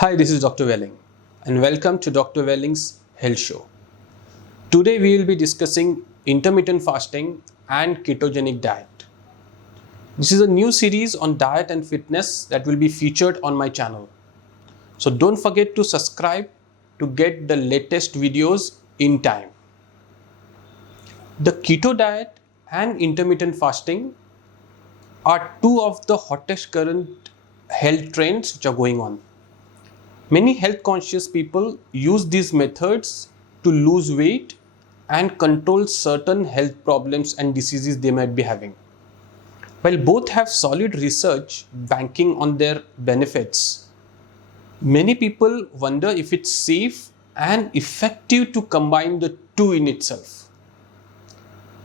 Hi, this is Dr. Welling, and welcome to Dr. Welling's Health Show. Today, we will be discussing intermittent fasting and ketogenic diet. This is a new series on diet and fitness that will be featured on my channel. So, don't forget to subscribe to get the latest videos in time. The keto diet and intermittent fasting are two of the hottest current health trends which are going on. Many health conscious people use these methods to lose weight and control certain health problems and diseases they might be having. While both have solid research banking on their benefits, many people wonder if it's safe and effective to combine the two in itself.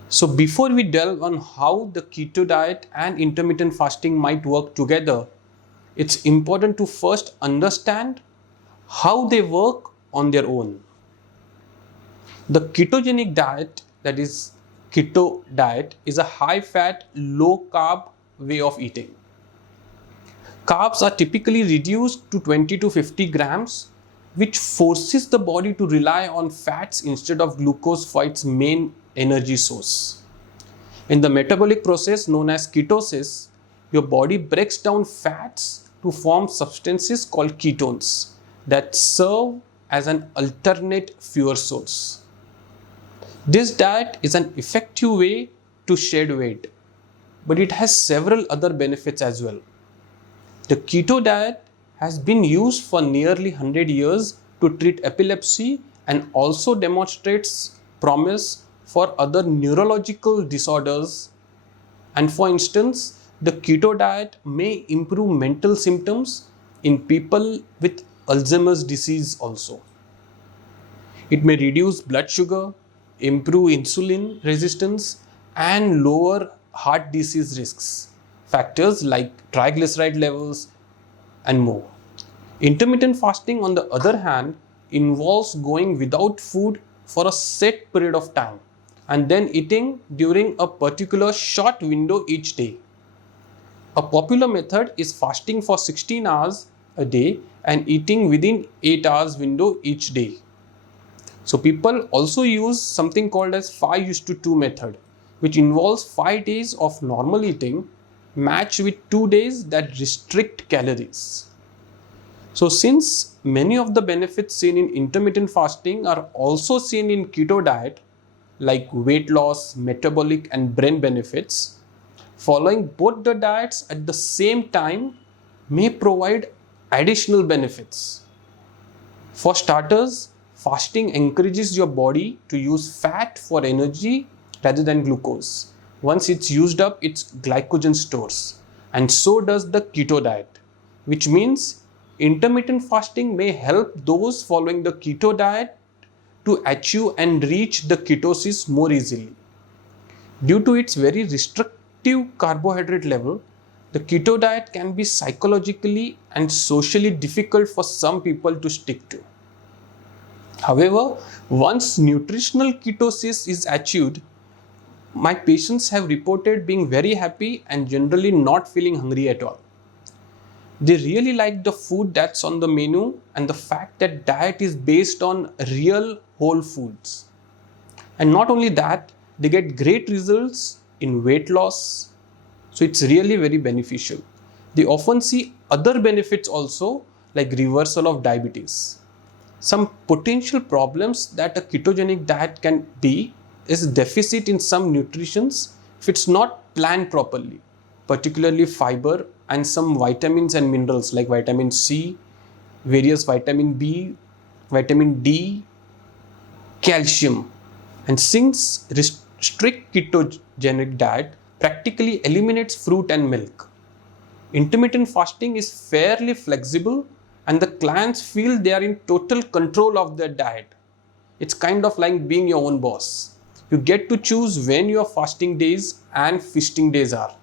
So before we delve on how the keto diet and intermittent fasting might work together, it's important to first understand how they work on their own. The ketogenic diet, that is keto diet, is a high fat, low carb way of eating. Carbs are typically reduced to 20 to 50 grams, which forces the body to rely on fats instead of glucose for its main energy source. In the metabolic process known as ketosis, your body breaks down fats to form substances called ketones that serve as an alternate fuel source. This diet is an effective way to shed weight, but it has several other benefits as well. The keto diet has been used for nearly 100 years to treat epilepsy and also demonstrates promise for other neurological disorders. And for instance, the keto diet may improve mental symptoms in people with Alzheimer's disease also. It may reduce blood sugar, improve insulin resistance, and lower heart disease risks, factors like triglyceride levels and more. Intermittent fasting, on the other hand, involves going without food for a set period of time and then eating during a particular short window each day. A popular method is fasting for 16 hours a day and eating within 8 hours window each day. So people also use something called as 5:2 method, which involves 5 days of normal eating matched with 2 days that restrict calories. So since many of the benefits seen in intermittent fasting are also seen in keto diet, like weight loss, metabolic and brain benefits, following both the diets at the same time may provide additional benefits. For starters, fasting encourages your body to use fat for energy rather than glucose. Once it's used up, its glycogen stores, and so does the keto diet, which means intermittent fasting may help those following the keto diet to achieve and reach the ketosis more easily. Due to its very restrictive carbohydrate level, the keto diet can be psychologically and socially difficult for some people to stick to. However, once nutritional ketosis is achieved, my patients have reported being very happy and generally not feeling hungry at all. They really like the food that's on the menu and the fact that diet is based on real whole foods. And not only that, they get great results in weight loss. So it's really very beneficial. They often see other benefits also, like reversal of diabetes. Some potential problems that a ketogenic diet can be is deficit in some nutrients if it's not planned properly, particularly fiber and some vitamins and minerals like vitamin C, various vitamin B, vitamin D, calcium. And since strict ketogenic diet practically eliminates fruit and milk, intermittent fasting is fairly flexible and the clients feel they are in total control of their diet. It's kind of like being your own boss. You get to choose when your fasting days and feasting days are.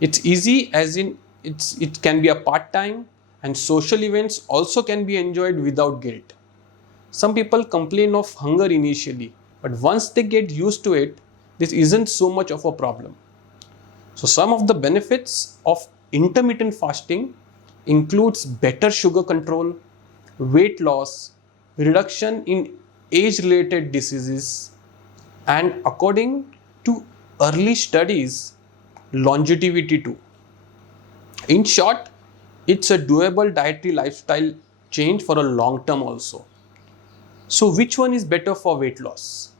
It's easy, as in it can be a part-time, and social events also can be enjoyed without guilt. Some people complain of hunger initially, but once they get used to it, this isn't so much of a problem. So some of the benefits of intermittent fasting includes better sugar control, weight loss, reduction in age-related diseases, and according to early studies, longevity too. In short, it's a doable dietary lifestyle change for a long term also. So, which one is better for weight loss?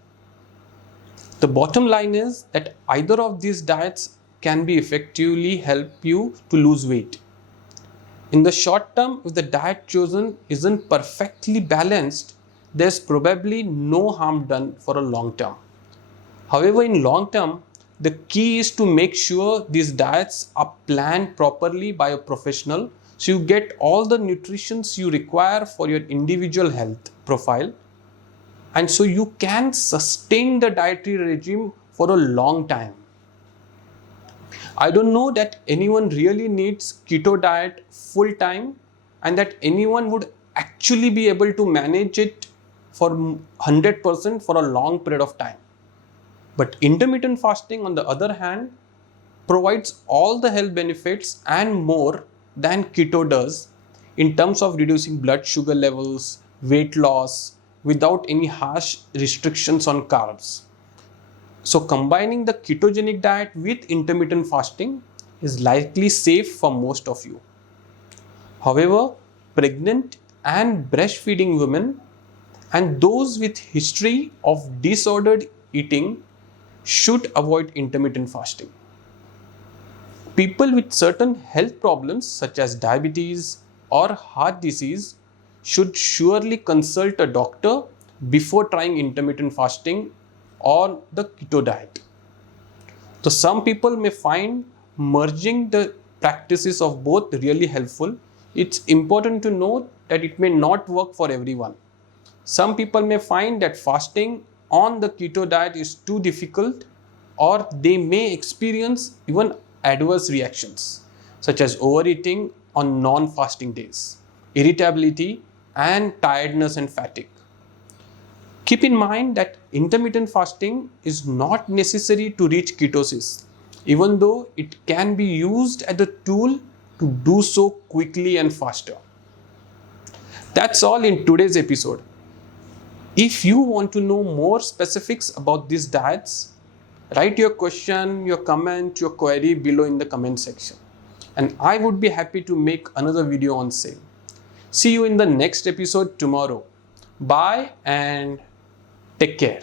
The bottom line is that either of these diets can be effectively help you to lose weight. In the short term, if the diet chosen isn't perfectly balanced, there's probably no harm done for a long term. However, in long term, the key is to make sure these diets are planned properly by a professional so you get all the nutrition you require for your individual health profile, and so you can sustain the dietary regime for a long time. I don't know that anyone really needs keto diet full time and that anyone would actually be able to manage it for 100% for a long period of time. But intermittent fasting, on the other hand, provides all the health benefits and more than keto does in terms of reducing blood sugar levels, weight loss, without any harsh restrictions on carbs. So combining the ketogenic diet with intermittent fasting is likely safe for most of you. However, pregnant and breastfeeding women and those with history of disordered eating should avoid intermittent fasting. People with certain health problems such as diabetes or heart disease should surely consult a doctor before trying intermittent fasting or the keto diet. So some people may find merging the practices of both really helpful. It's important to note that it may not work for everyone. Some people may find that fasting on the keto diet is too difficult, or they may experience even adverse reactions such as overeating on non-fasting days, irritability, and tiredness and fatigue. Keep in mind that intermittent fasting is not necessary to reach ketosis, even though it can be used as a tool to do so quickly and faster. That's all in today's episode. If you want to know more specifics about these diets, write your question, your comment, your query below in the comment section, and I would be happy to make another video on same. See you in the next episode tomorrow. Bye and take care.